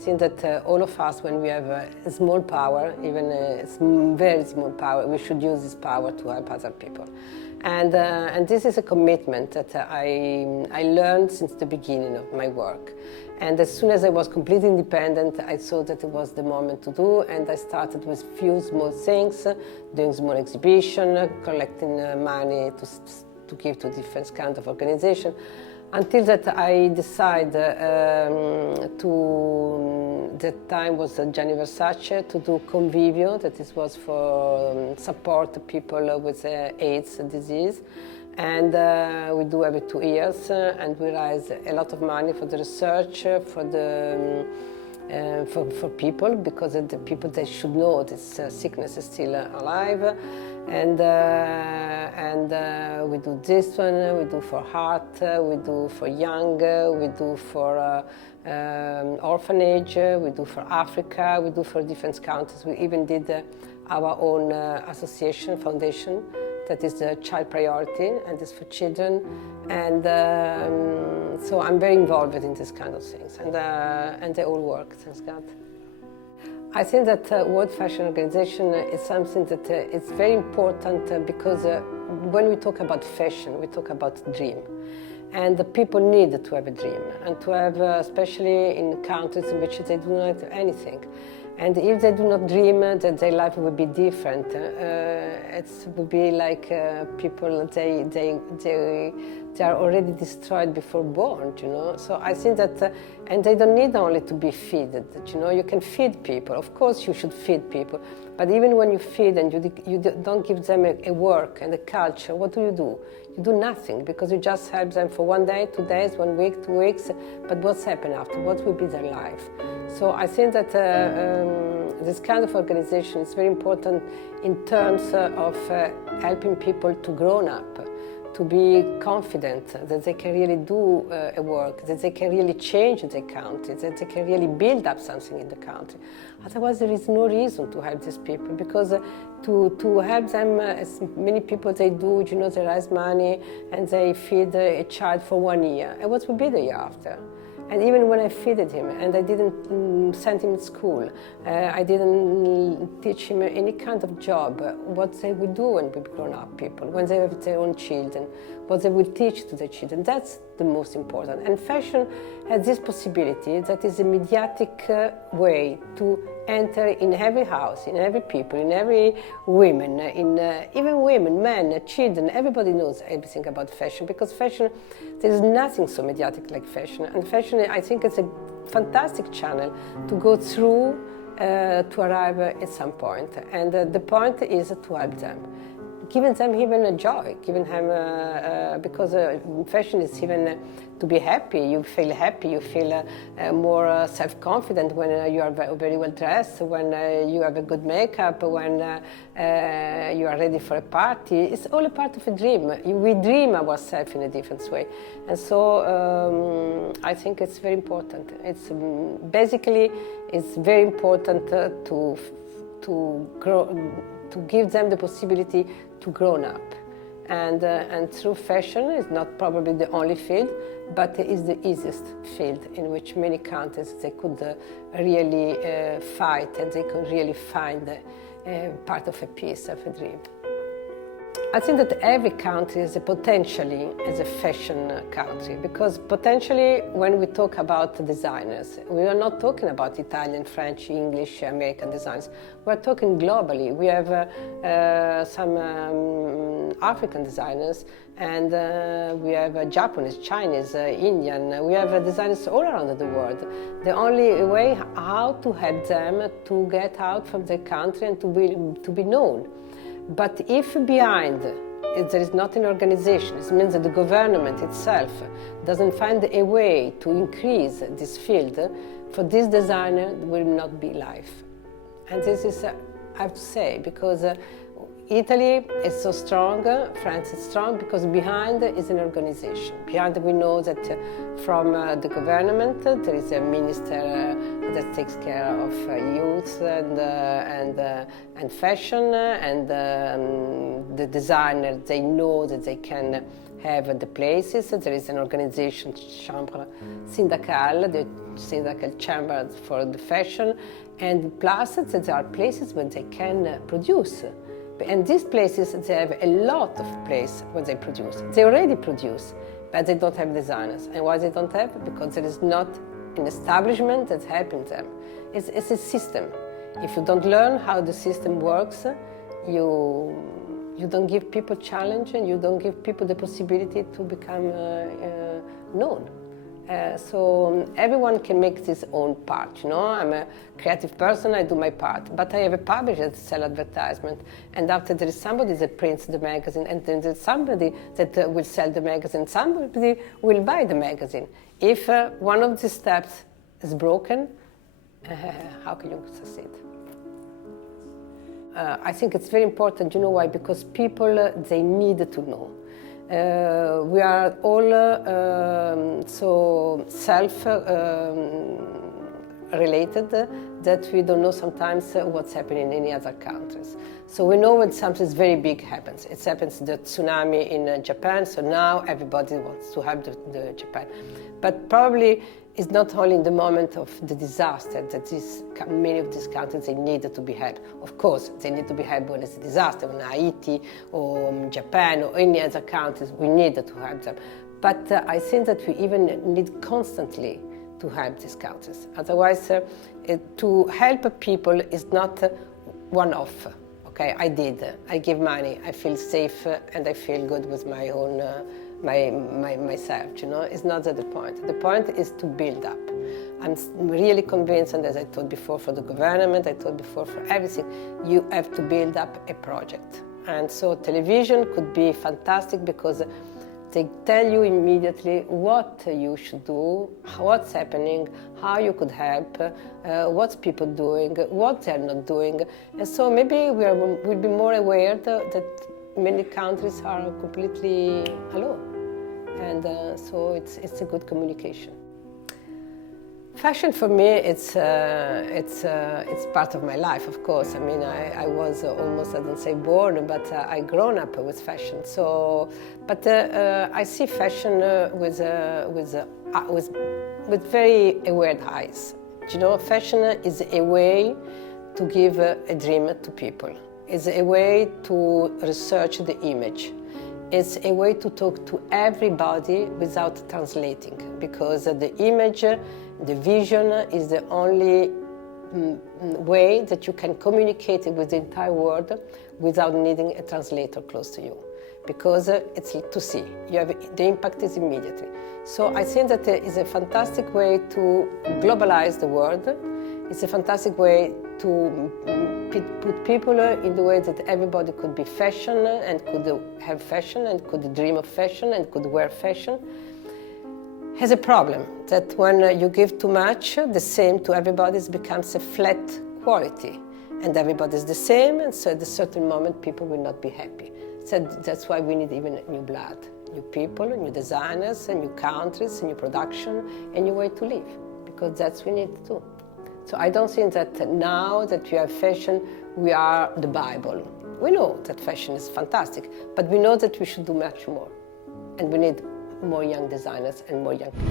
think that all of us, when we have a small power, even a very small power, we should use this power to help other people. And this is a commitment that I learned since the beginning of my work. And as soon as I was completely independent, I thought that it was the moment to do, and I started with few small things, doing small exhibition, collecting money to give to different kinds of organizations, until that I decided that time was Gianni Versace, to do Convivio, that this was for support people with AIDS disease. And we do every 2 years, and we raise a lot of money for the research, for people, because the people, they should know this sickness is still alive. And we do this one, we do for heart, we do for young, we do for orphanage, we do for Africa, we do for different countries. We even did our own association, foundation, that is the child priority, and is for children. And so I'm very involved in this kind of things, and they all work, thanks God. I think that World Fashion Organization is something that is very important because when we talk about fashion, we talk about dream. And the people need to have a dream, and to have, especially in countries in which they do not have anything. And if they do not dream that their life will be different, it will be like people, they are already destroyed before born, you know. So I think that, and they don't need only to be fed, you know. You can feed people, of course you should feed people, but even when you feed and you don't give them a work and a culture, what do? You do nothing, because you just help them for 1 day, 2 days, 1 week, 2 weeks, but what's happened after? What will be their life? So I think that this kind of organization is very important in terms of helping people to grow up, to be confident that they can really do a work, that they can really change their country, that they can really build up something in the country. Otherwise, there is no reason to help these people, because to help them, as many people they do, you know, they raise money and they feed a child for 1 year. And what will be the year after? And even when I feeded him, and I didn't send him to school, I didn't teach him any kind of job, what they will do when we grown up people, when they have their own children, what they will teach to their children. That's the most important. And fashion has this possibility that is a mediatic way to enter in every house, in every people, in every women, even women, men, children. Everybody knows everything about fashion, because fashion, there is nothing so mediatic like fashion. And fashion, I think, it's a fantastic channel to go through to arrive at some point. And the point is to help them, giving them even a joy, giving them, because fashion is even to be happy. You feel happy, you feel more self-confident when you are very well dressed, when you have a good makeup, when you are ready for a party. It's all a part of a dream. We dream ourselves in a different way. And so I think it's very important. It's basically, it's very important to grow, to give them the possibility to grow up. And through fashion is not probably the only field, but it is the easiest field in which many countries they could really fight, and they could really find part of a piece of a dream. I think that every country is potentially a fashion country, because potentially when we talk about designers, we are not talking about Italian, French, English, American designers. We are talking globally. We have some African designers, and we have Japanese, Chinese, Indian. We have designers all around the world. The only way how to help them to get out from their country and to be known. But if behind there is not an organization, it means that the government itself doesn't find a way to increase this field, for this designer will not be life. And this is, I have to say, because Italy is so strong, France is strong, because behind is an organization. Behind we know that from the government there is a minister that takes care of youth and fashion, and the designers, they know that they can have the places. There is an organization, Chambre Syndicale, the syndical chamber for the fashion, and plus there are places where they can produce. And these places, they have a lot of place where they produce. They already produce, but they don't have designers. And why they don't have? Because there is not an establishment that helps them. It's a system. If you don't learn how the system works, you don't give people challenge, and you don't give people the possibility to become known. So everyone can make his own part, you know. I'm a creative person, I do my part, but I have a publisher that sells advertisement, and after there is somebody that prints the magazine, and then there's somebody that will sell the magazine, somebody will buy the magazine. If one of these steps is broken, how can you succeed? I think it's very important, you know why? Because people, they need to know. We are all so self-related that we don't know sometimes what's happening in any other countries. So we know when something very big happens. It happens, the tsunami in Japan, so now everybody wants to have the Japan. But probably it's not only in the moment of the disaster that many of these countries, they need to be helped. Of course, they need to be helped when it's a disaster, when Haiti or Japan or any other countries, we need to help them. But I think that we even need constantly to help these countries. Otherwise, to help people is not one-off. Okay, I give money, I feel safe, and I feel good with my own myself, you know. It's not that the point. The point is to build up. I'm really convinced, and as I told before for the government, I told before for everything, you have to build up a project. And so television could be fantastic because they tell you immediately what you should do, what's happening, how you could help, what's people doing, what they're not doing. And so maybe we'll be more aware that many countries are completely alone. And so it's a good communication. Fashion for me, it's part of my life, of course. I mean, I was almost, I don't say born, but I grown up with fashion. So, but I see fashion with very aware eyes. You know, fashion is a way to give a dream to people. It's a way to research the image. It's a way to talk to everybody without translating, because the image, the vision is the only way that you can communicate with the entire world without needing a translator close to you, because it's to see. The impact is immediately. So I think that it is a fantastic way to globalize the world. It's a fantastic way to put people in the way that everybody could be fashion and could have fashion and could dream of fashion and could wear fashion. Has a problem that when you give too much, the same to everybody, it becomes a flat quality. And everybody's the same, and so at a certain moment people will not be happy. So that's why we need even new blood, new people, new designers, and new countries, new production, a new way to live, because that's what we need to do. So I don't think that now that we have fashion, we are the Bible. We know that fashion is fantastic, but we know that we should do much more. And we need more young designers and more young people.